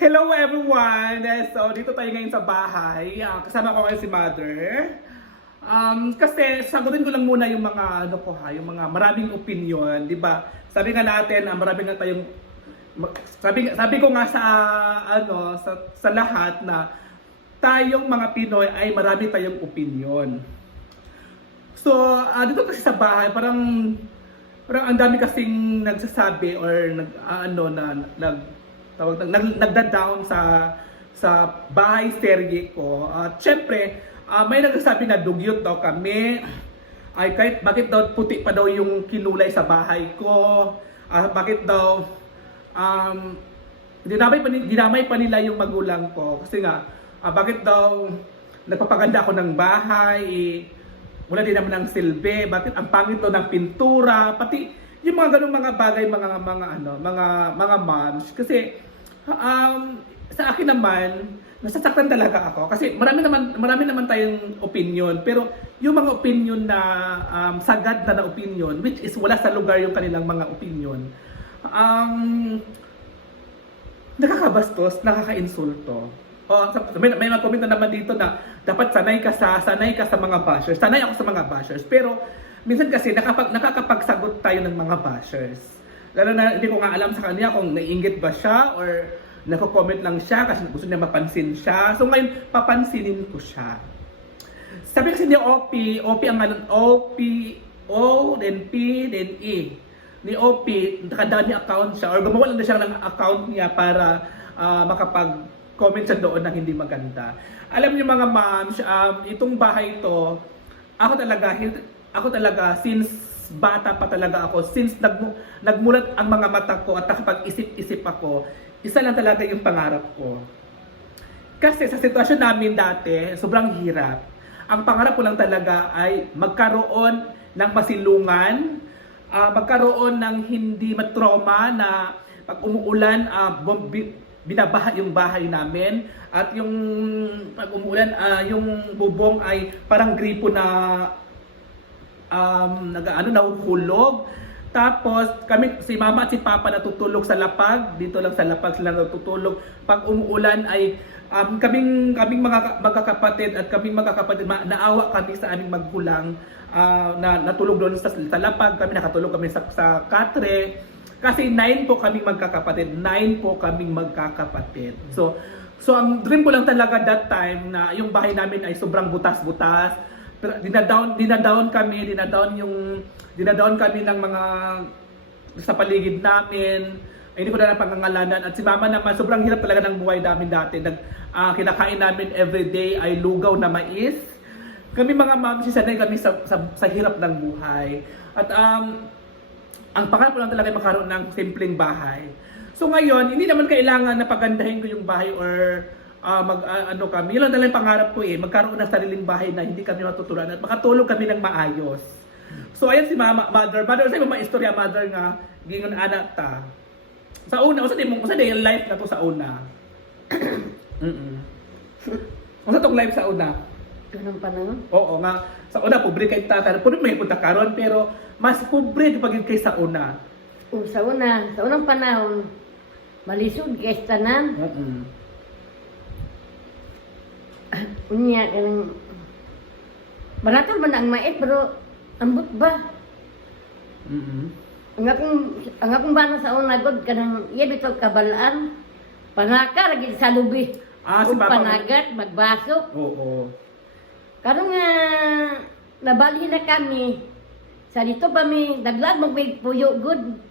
Hello everyone! So, dito tayo ngayon sa bahay. Kasama ko ngayon si Mother. Kasi sagutin ko lang muna yung mga yung mga maraming opinion, 'di ba? Sabi nga natin, marami nga tayong sabi ko nga sa lahat na tayong mga Pinoy ay marami tayong opinion. So, dito kasi sa bahay, parang ang dami kasing nagsasabi or nagda-down sa bahay serye ko. At syempre, may nagsasabi na dugyot daw kami. Ay kahit bakit daw puti pa daw yung kinulay sa bahay ko. Bakit daw dinamay pa nila yung magulang ko. Kasi nga, bakit daw nagpapaganda ako ng bahay, wala din naman ng silbi, bakit ang pangit daw ng pintura, pati yung mga ganung mga bagay, mga moms. Kasi sa akin naman, nasasaktan talaga ako kasi marami naman tayong opinion, pero yung mga opinion na sagad na opinion, which is wala sa lugar yung kanilang mga opinion, nakakabastos, nakakainsulto. May mga comment na naman dito na dapat sanay ka sa mga bashers. Sanay ako sa mga bashers, pero minsan kasi nakakapagsagot tayo ng mga bashers. Lalo na hindi ko nga alam sa kanya kung naiinggit ba siya or nako-comment lang siya kasi gusto niya mapansin siya. So ngayon, papansinin ko siya. Sabi kasi ni OP ang OP, O, then P, then E. Ni OP, nakadami account siya or gumawa lang na siya ng account niya para makapag-comment siya doon na hindi maganda. Alam niyo mga moms, itong bahay to, ako talaga since bata pa talaga ako, since nagmulat ang mga mata ko at nakapag-isip-isip ako, isa lang talaga yung pangarap ko. Kasi sa sitwasyon namin dati, sobrang hirap. Ang pangarap ko lang talaga ay magkaroon ng masilungan, magkaroon ng hindi matroma na pag umuulan, binabaha yung bahay namin, at yung pag umuulan, yung bubong ay parang gripo na nahuhulog. Tapos kami, si mama at si papa natutulog sa lapag, dito lang sa lapag sila natutulog. Pag umuulan ay kaming mga magkakapatid at naawa kami sa aming magulang na natulog doon sa lapag. Kami nakatulog kami sa katre kasi 9 po kaming magkakapatid. So ang dream ko lang talaga that time na yung bahay namin ay sobrang butas-butas. Pero dinadaon kami ng mga sa paligid namin. Ay, hindi ko na pangangalanan. At si mama naman, sobrang hirap talaga ng buhay namin dati. Kinakain namin everyday ay lugaw na mais. Kami mga mom, sanay kami sa hirap ng buhay. At ang pangarap ko lang talaga ay magkaroon ng simpleng bahay. So ngayon, hindi naman kailangan na pagandahin ko yung bahay or kami. Yun lang talaga yung pangarap ko magkaroon ng sariling bahay na hindi kami matutulan at makatulog kami ng maayos. So ayan si mother, sa mga istorya mother nga gingon anak ta. Sa una, usa yung life na to sa una. Usa tong life sa una. Ganun pa na? Oo nga. Sa una pobre kay tata, puro may punta karon pero mas pobre pag kay sa una. Sa unang panahon, malisod kay tanan. Unya kanang barato man ang mait pero ambot ba? Ang akong bana sa una god kanang iya bitaw kabalaan. Panaka lagi sa lubi. Si papa panagat magbasok. Oo. Karon nga nabalhin na kami. Sa dito ba mi daglag magmay puyo good.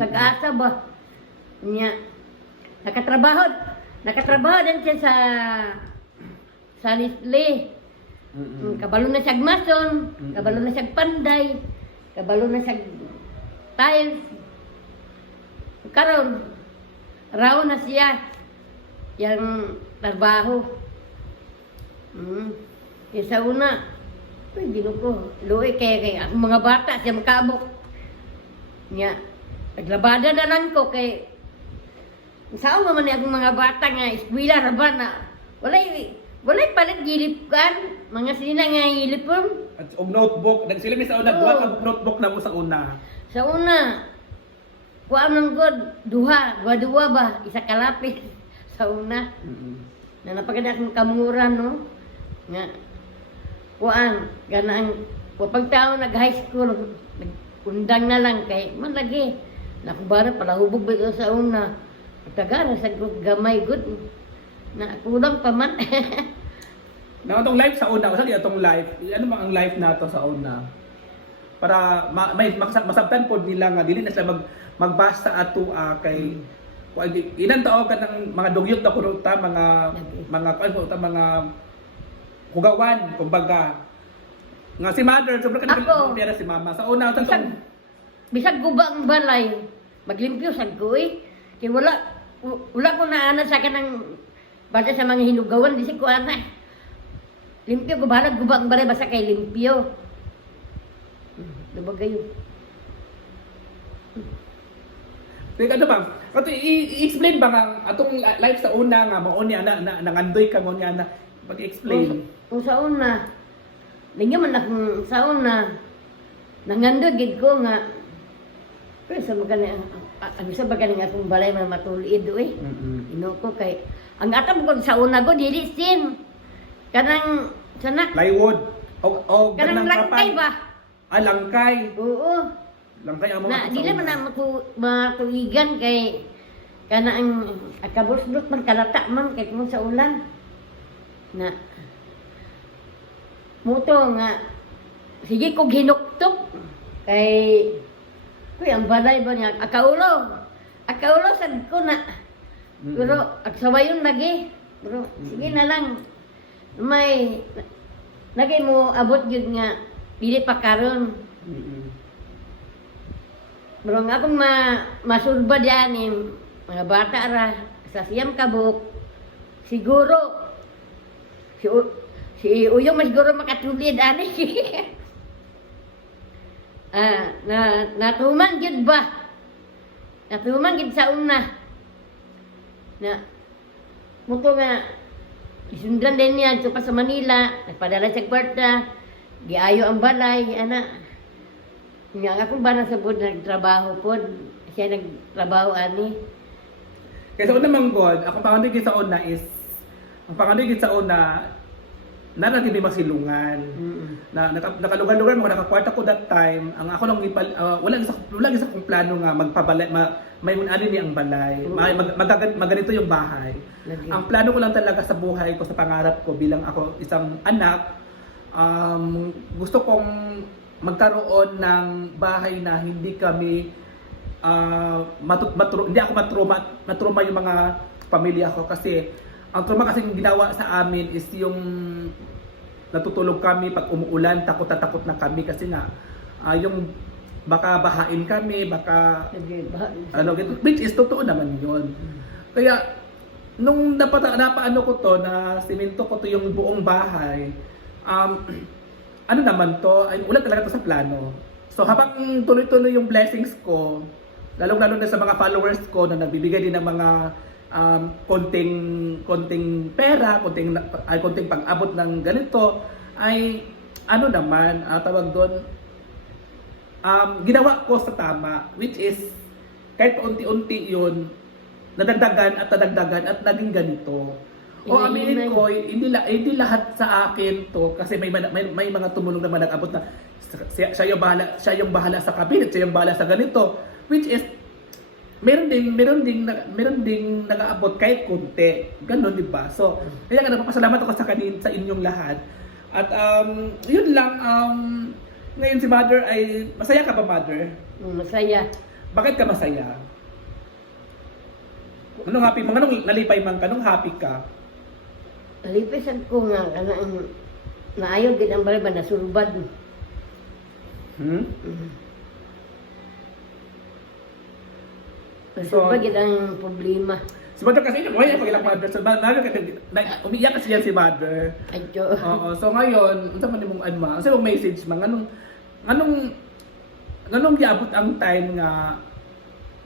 Sag-asa ba? Unya nakatrabaho din siya sa Nestle. Kabalo na siya mason, kabalo na siya panday, kabalo na siya tiles. Karon raw na siya yang trabaho. Sa una, hindi ko luwi kay mga bata siya makabok. Nya, naglabada na lang ko kay saan man akong mga bata nga eskwela ra ba na walay palit gilip kan, mga sila nga uniform. At notebook, sila may sa una, buha ka notebook na mo sa una. Sa una, kuha ng god, duha ba, isa kalapit. sa una. Mm-mm. Na napaganda akong kamura, no? Nga, kuan, ganang, kapag tao nag-high school, nagundang na lang kay, man lagi. Nakubara, palahubog ba ito sa una. Pagkagara sa gamay, good. Na kulang pa man. Na itong live sa una, kasi itong live, ano ba ang live nato sa una? Para may masabtan po nila nga dili na sila magbasa ato kay ilan tao ka ng mga dugyot na kuno ta mga hugawan kumbaga nga si mother sobrang Ako. kanila si mama sa una ta Bisag guba ang balay, maglimpyo sa kuy. Kaya wala ko naana sa kanang bata sa mga hinugawan, di si ko ana. Limpyo ko balag guba ang balay basta kay limpyo. Diba gayo? Teka ano bang, kato i-explain ba nga atong live sa una nga mao ni ana nangandoy ka mo niya na pag-explain. Kung sa una, lingyo man akong sa una, nangandod gid ko nga, pero sa magana, ang isa ba galing akong balay man matulid eh. Ino ko kay, ang atam ko sa una ko, dili sin. Kanang, sana, Plywood o kanang langkay ba? Langkay. Oo. Langkay ang Na, mga dili man na matuigan kay, kana ang akabuslot man kalata man kay kung sa ulan. Na, muto nga, sige kog hinuktok kay ang balay ba niya akaulo sad ko na pero agsawayon lagi bro sige na lang may lagi mo abot jud nga dili pa karon bro nga akong masurba diyan mga bata ra sa siyam kabuk siguro si Uyong mas siguro makatulid ani. Natuman gid ba? Natuman gid sa una. Na muto nga isundan din niya sa pa sa Manila, nagpadala sa kwarta, giayo ang balay, ana. Nga akong bana sa bod nagtrabaho pod, siya nagtrabaho ani. Kaya sa una manggod, ako pangandig sa una is ang pangandig sa una natin di masilungan. Na nakalugar-lugar mo nakakwarta ko that time. Ang ako lang wala isa kong plano nga magpabalay may unali ni ang balay. Maganito yung bahay. Ang plano ko lang talaga sa buhay ko sa pangarap ko bilang ako isang anak gusto kong magkaroon ng bahay na hindi kami hindi ako matruma yung mga pamilya ko kasi ang trauma kasi ginawa sa amin is yung natutulog kami pag umuulan, takot na takot na kami kasi nga yung baka bahain kami, baka which is totoo naman yun. Kaya nung napaano ko to na simento ko to yung buong bahay, ano naman to, ay ulan talaga to sa plano. So habang tuloy-tuloy yung blessings ko, lalong-lalo na sa mga followers ko na nagbibigay din ng mga konting pera, konting pag-abot ng ganito ay ano naman tawag doon ginawa ko sa tama, which is kahit unti-unti yun nadagdagan at naging ganito. O aminin ko, hindi lahat sa akin to kasi may mga tumulong naman nag-abot na siya yung bahala sa kabinet, siya yung bahala sa ganito, which is meron ding nag-aabot kahit konti. Ganun, di ba? So, kaya nga napapasalamat ako sa inyong lahat. At yun lang, ngayon si Mother ay, masaya ka ba, Mother? Masaya. Bakit ka masaya? Anong happy? Anong nalipay man ka? Anong happy ka? Nalipisan ko nga, naayon din ang balay ba, nasurbad. Nasurbad yun ang problema. Si Mother kasi, wala pag ilang Mother. So, Mother, umiiyak kasi yan si Mother. Adyo. Oo, so ngayon, unsa man imong anma? Unsa imong message man nganong giabot ang time nga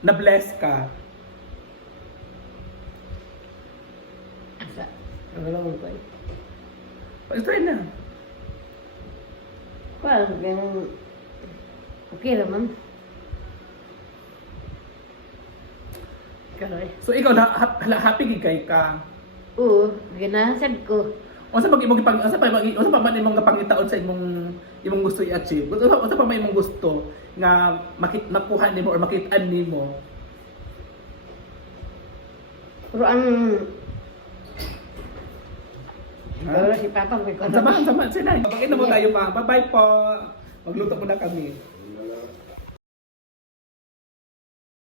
na bless ka? Asa? Wala mo pa. Try na. Parang ganun. Okay naman. karoy. So ikaw happy gid kay ka. Oo, ginahasad ko. Unsa pag imong ipang unsa pa man imong pangitaon sa imong gusto i-achieve? Unsa pa man imong gusto nga makuha nimo or makit-an nimo? Pero ang Ha? pero si Papa may Ang sama, sinay. Pagkain na mo tayo, ma. Bye-bye po. Magluto muna kami.